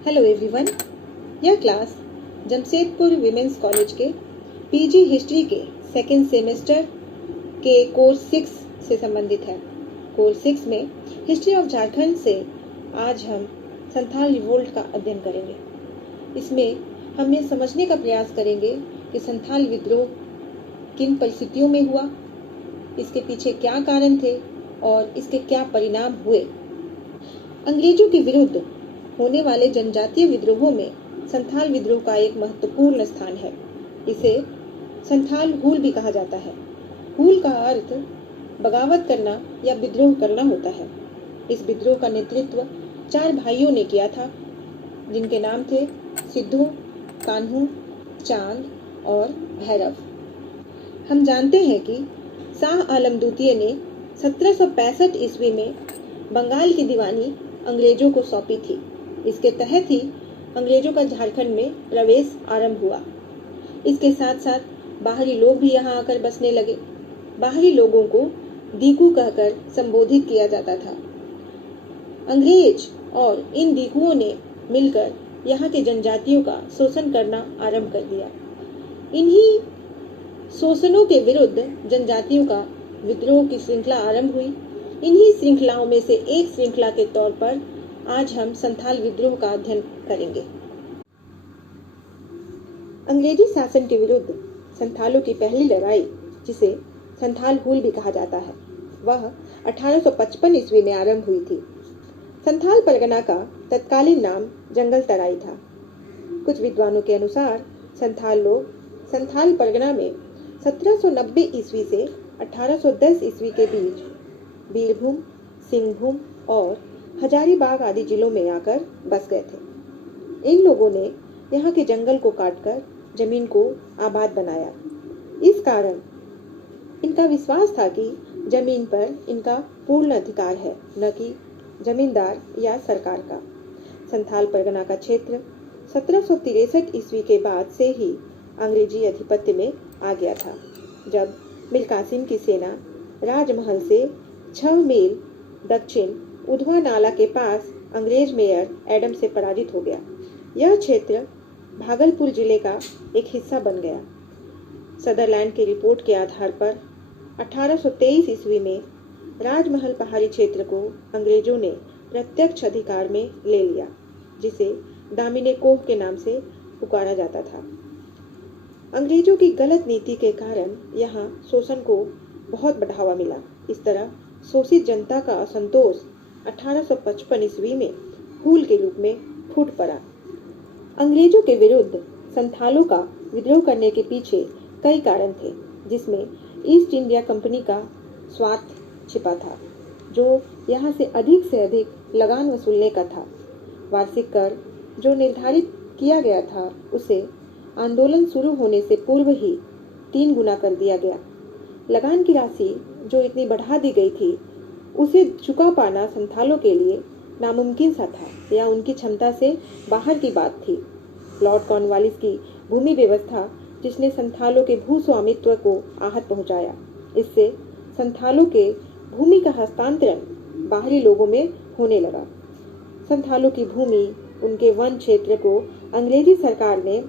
Hello everyone. यह class Jamshedpur women's college के PG history के सेकेंड सेमेस्टर के कोर्स 6 से संबंधित है। कोर्स 6 में हिस्ट्री ऑफ झारखंड से आज हम संथाल रिवोल्ट का अध्ययन करेंगे। इसमें हम यह समझने का प्रयास करेंगे कि संथाल विद्रोह किन परिस्थितियों में हुआ, इसके पीछे क्या कारण थे और इसके क्या परिणाम हुए। अंग्रेजों के विरुद्ध होने वाले जनजातीय विद्रोहों में संथाल विद्रोह का एक महत्वपूर्ण स्थान है। इसे संथाल हूल भी कहा जाता है। हूल का अर्थ बगावत करना या विद्रोह करना होता है। इस विद्रोह का नेतृत्व 4 भाइयों ने किया था, जिनके नाम थे सिद्धू, कान्हू, चांद और भैरव। हम जानते हैं कि शाह आलम द्वितीय ने 1765 ईस्वी में बंगाल की दीवानी अंग्रेजों को सौंपी थी। इसके तहत ही अंग्रेजों का झारखंड में प्रवेश आरंभ हुआ। इसके साथ साथ बाहरी लोग भी यहाँ आकर बसने लगे। बाहरी लोगों को दीकू कहकर संबोधित किया जाता था। अंग्रेज और इन दीकुओं ने मिलकर यहाँ के जनजातियों का शोषण करना आरंभ कर दिया। इन्हीं शोषणों के विरुद्ध जनजातियों का विद्रोह की श्रृंखला आरंभ हुई। इन्हीं श्रृंखलाओं में से एक श्रृंखला के तौर पर आज हम संथाल विद्रोह का अध्ययन करेंगे। अंग्रेजी शासन के विरुद्ध संथालों की पहली लड़ाई, जिसे संथाल हूल भी कहा जाता है, वह 1855 ईस्वी में आरंभ हुई थी। संथाल परगना का तत्कालीन नाम जंगल तराई था। कुछ विद्वानों के अनुसार संथाल लोग संथाल परगना में 1790 ईस्वी से 1810 ईस्वी के बीच बीरभूम, सिंहभूम और हजारीबाग आदि जिलों में आकर बस गए थे। इन लोगों ने यहाँ के जंगल को काटकर जमीन को आबाद बनाया। इस कारण इनका विश्वास था कि जमीन पर इनका पूर्ण अधिकार है, न कि जमींदार या सरकार का। संथाल परगना का क्षेत्र 1763 ईस्वी के बाद से ही अंग्रेजी अधिपत्य में आ गया था, जब मीर कासिम की सेना राजमहल से 6 मील दक्षिण उधवा नाला के पास अंग्रेज मेयर एडम से पराजित हो गया। यह क्षेत्र भागलपुर जिले का एक हिस्सा बन गया। सदरलैंड की रिपोर्ट के आधार पर 1823 ईस्वी में राजमहल पहाड़ी क्षेत्र को अंग्रेजों ने प्रत्यक्ष अधिकार में ले लिया, जिसे दामिनी कोह के नाम से पुकारा जाता था। अंग्रेजों की गलत नीति के कारण यहाँ शोषण को बहुत बढ़ावा मिला। इस तरह शोषित जनता का असंतोष 1855 ईस्वी में हूल के रूप में फूट पड़ा। अंग्रेजों के विरुद्ध संथालों का विद्रोह करने के पीछे कई कारण थे, जिसमें ईस्ट इंडिया कंपनी का स्वार्थ छिपा था, जो यहाँ से अधिक लगान वसूलने का था। वार्षिक कर जो निर्धारित किया गया था, उसे आंदोलन शुरू होने से पूर्व ही 3 गुना कर दिया गया। लगान की राशि जो इतनी बढ़ा दी गई थी, उसे चुका पाना संथालों के लिए नामुमकिन सा था, या उनकी क्षमता से बाहर की बात थी। लॉर्ड कॉर्नवालिस की भूमि व्यवस्था, जिसने संथालों के भू स्वामित्व को आहत पहुंचाया, इससे संथालों के भूमि का हस्तांतरण बाहरी लोगों में होने लगा। संथालों की भूमि, उनके वन क्षेत्र को अंग्रेजी सरकार ने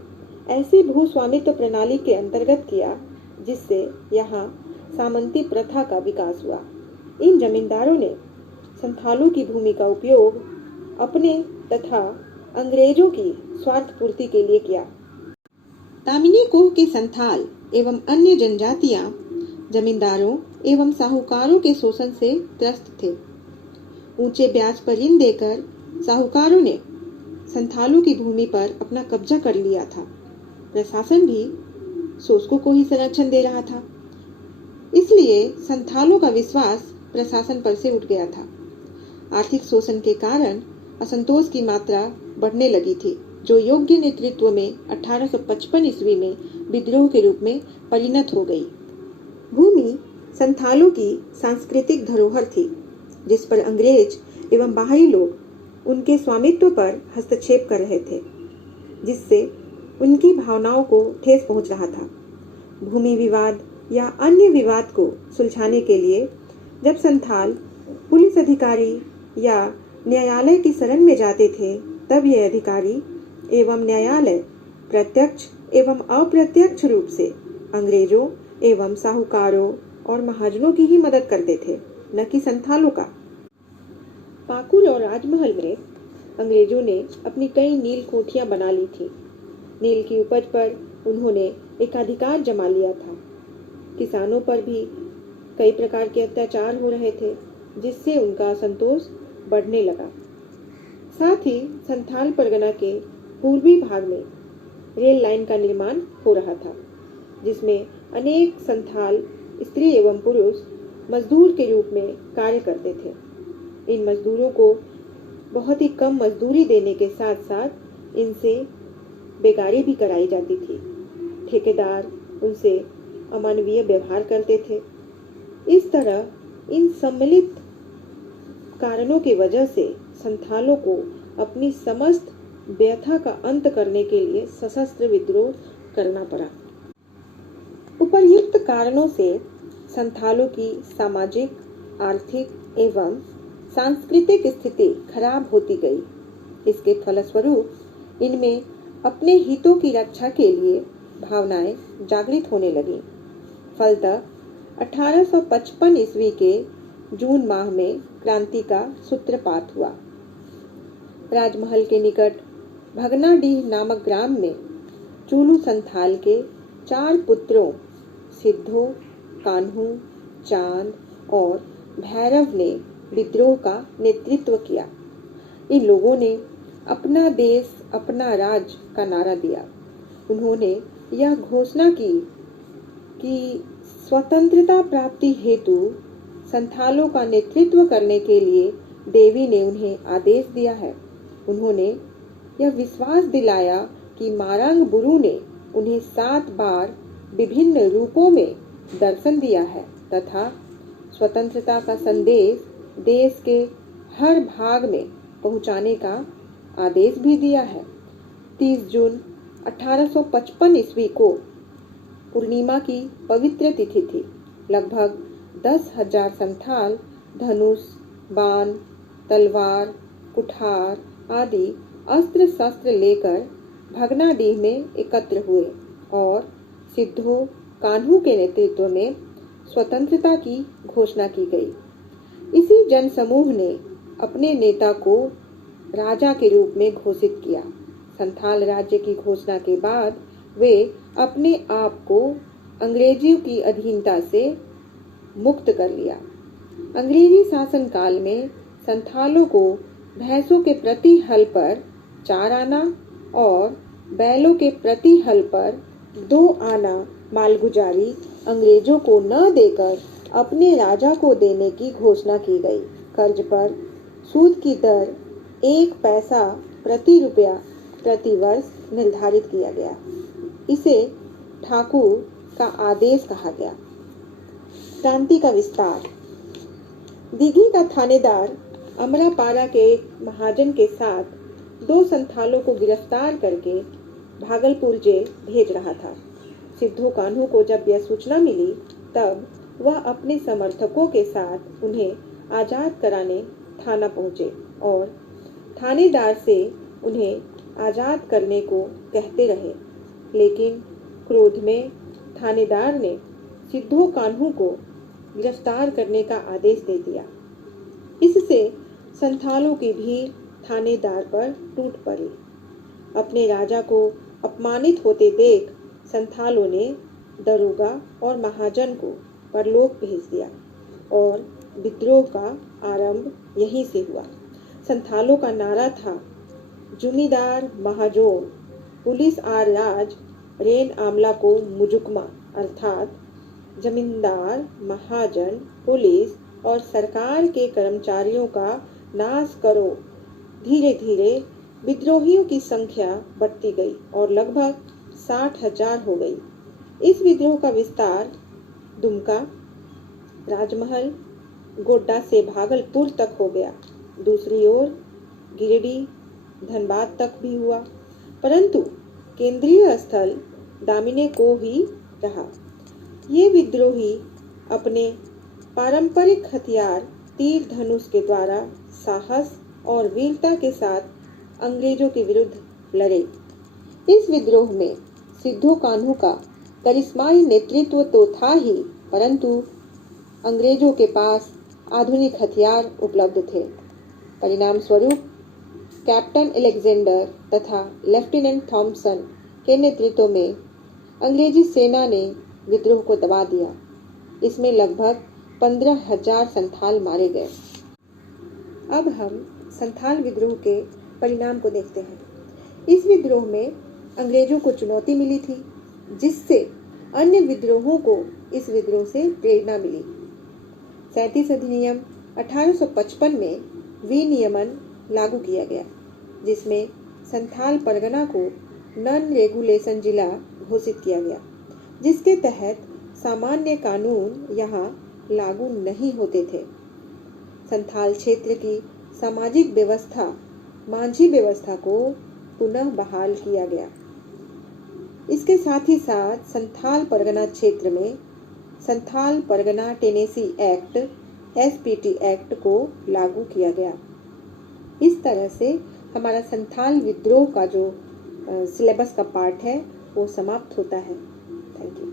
ऐसी भू स्वामित्व प्रणाली के अंतर्गत किया, जिससे यहाँ सामंती प्रथा का विकास हुआ। इन जमींदारों ने संथालों की भूमि का उपयोग अपने तथा अंग्रेजों की स्वार्थ पूर्ति के लिए किया। दामिनी कोह के संथाल एवं अन्य जनजातियां जमींदारों एवं साहूकारों के शोषण से त्रस्त थे। ऊंचे ब्याज पर ऋण देकर साहूकारों ने संथालों की भूमि पर अपना कब्जा कर लिया था। प्रशासन भी शोषकों को ही संरक्षण दे रहा था, इसलिए संथालों का विश्वास प्रशासन पर से उठ गया था। आर्थिक शोषण के कारण असंतोष की मात्रा बढ़ने लगी थी, जो योग्य नेतृत्व में 1855 ईस्वी में विद्रोह के रूप में परिणत हो गई। भूमि संथालों की सांस्कृतिक धरोहर थी, जिस पर अंग्रेज एवं बाहरी लोग उनके स्वामित्व पर हस्तक्षेप कर रहे थे, जिससे उनकी भावनाओं को ठेस पहुंच रहा था। भूमि विवाद या अन्य विवाद को सुलझाने के लिए जब संथाल पुलिस अधिकारी या न्यायालय की शरण में जाते थे, तब यह अधिकारी एवं न्यायालय प्रत्यक्ष एवं अप्रत्यक्ष रूप से अंग्रेजों एवं साहूकारों और महाजनों की ही मदद करते थे, न कि संथालों का। पाकुड़ और राजमहल में अंग्रेजों ने अपनी कई नील कोठियां बना ली थी। नील की उपज पर उन्होंने एकाधिकार जमा लिया था। किसानों पर भी कई प्रकार के अत्याचार हो रहे थे, जिससे उनका असंतोष बढ़ने लगा। साथ ही संथाल परगना के पूर्वी भाग में रेल लाइन का निर्माण हो रहा था, जिसमें अनेक संथाल स्त्री एवं पुरुष मजदूर के रूप में कार्य करते थे। इन मजदूरों को बहुत ही कम मजदूरी देने के साथ साथ इनसे बेगारी भी कराई जाती थी। ठेकेदार उनसे अमानवीय व्यवहार करते थे। इस तरह इन सम्मिलित कारणों की वजह से संथालों को अपनी समस्त व्यथा का अंत करने के लिए सशस्त्र विद्रोह करना पड़ा। उपर्युक्त कारणों से संथालों की सामाजिक, आर्थिक एवं सांस्कृतिक स्थिति खराब होती गई। इसके फलस्वरूप इनमें अपने हितों की रक्षा के लिए भावनाएं जागृत होने लगीं। फलतः 1855 ईस्वी के जून माह में क्रांति का सूत्रपात हुआ। राजमहल के निकट भगनाडीह नामक ग्राम में चूलू संथाल के 4 पुत्रों सिद्धो, कान्हू, चांद और भैरव ने विद्रोह का नेतृत्व किया। इन लोगों ने अपना देश अपना राज का नारा दिया। उन्होंने यह घोषणा की कि स्वतंत्रता प्राप्ति हेतु संथालों का नेतृत्व करने के लिए देवी ने उन्हें आदेश दिया है। उन्होंने यह विश्वास दिलाया कि मारंग बुरु ने उन्हें 7 बार विभिन्न रूपों में दर्शन दिया है तथा स्वतंत्रता का संदेश देश के हर भाग में पहुंचाने का आदेश भी दिया है। 30 जून 1855 ईस्वी को पूर्णिमा की पवित्र तिथि थी। लगभग 10,000 संथाल धनुष, बाण, तलवार, कुठार आदि अस्त्र शस्त्र लेकर भगनाडीह में एकत्र हुए और सिद्धो, कान्हू के नेतृत्व में स्वतंत्रता की घोषणा की गई। इसी जनसमूह ने अपने नेता को राजा के रूप में घोषित किया। संथाल राज्य की घोषणा के बाद वे अपने आप को अंग्रेजियों की अधीनता से मुक्त कर लिया। अंग्रेजी शासन काल में संथालों को भैंसों के प्रति हल पर 4 आना और बैलों के प्रति हल पर 2 आना मालगुजारी अंग्रेजों को न देकर अपने राजा को देने की घोषणा की गई। कर्ज पर सूद की दर 1 पैसा प्रति रुपया प्रति वर्ष निर्धारित किया गया। इसे ठाकुर का आदेश कहा गया। क्रांति का विस्तार। दिघी का थानेदार अमरापारा के एक महाजन के साथ 2 संथालों को गिरफ्तार करके भागलपुर जेल भेज रहा था। सिद्धो कान्हू को जब यह सूचना मिली तब वह अपने समर्थकों के साथ उन्हें आज़ाद कराने थाना पहुंचे और थानेदार से उन्हें आज़ाद करने को कहते रहे, लेकिन क्रोध में थानेदार ने सिद्धो कान्हू को गिरफ्तार करने का आदेश दे दिया। इससे संथालों की भीड़ थानेदार पर टूट पड़ी। अपने राजा को अपमानित होते देख संथालों ने दरोगा और महाजन को परलोक भेज दिया और विद्रोह का आरंभ यहीं से हुआ। संथालों का नारा था, जमींदार महाजोन, पुलिस आर राज, रेन आमला को मुजुकमा, अर्थात जमींदार, महाजन, पुलिस और सरकार के कर्मचारियों का नाश करो। धीरे धीरे विद्रोहियों की संख्या बढ़ती गई और लगभग 60,000 हो गई। इस विद्रोह का विस्तार दुमका, राजमहल, गोड्डा से भागलपुर तक हो गया। दूसरी ओर गिरिडीह, धनबाद तक भी हुआ, परंतु केंद्रीय स्थल दामिनी को ही रहा। ये विद्रोही अपने पारंपरिक हथियार तीर धनुष के द्वारा साहस और वीरता के साथ अंग्रेजों के विरुद्ध लड़े। इस विद्रोह में सिद्धो कान्हू का करिश्माई नेतृत्व तो था ही, परंतु अंग्रेजों के पास आधुनिक हथियार उपलब्ध थे। परिणाम स्वरूप कैप्टन अलेक्जेंडर तथा लेफ्टिनेंट थॉमसन के नेतृत्व में अंग्रेजी सेना ने विद्रोह को दबा दिया। इसमें लगभग 15,000 संथाल मारे गए। अब हम संथाल विद्रोह के परिणाम को देखते हैं। इस विद्रोह में अंग्रेजों को चुनौती मिली थी, जिससे अन्य विद्रोहों को इस विद्रोह से प्रेरणा मिली। 37 अधिनियम 1855 में विनियमन लागू किया गया, जिसमें संथाल परगना को नॉन रेगुलेशन जिला घोषित किया गया, जिसके तहत सामान्य कानून यहाँ लागू नहीं होते थे। संथाल क्षेत्र की सामाजिक व्यवस्था, मांझी व्यवस्था को पुनः बहाल किया गया। इसके साथ ही साथ संथाल परगना क्षेत्र में Santhal Pargana Tennessee act SPT act को लागू किया गया। इस तरह से हमारा संथाल विद्रोह का जो सिलेबस का पार्ट है वो समाप्त होता है। Thank you.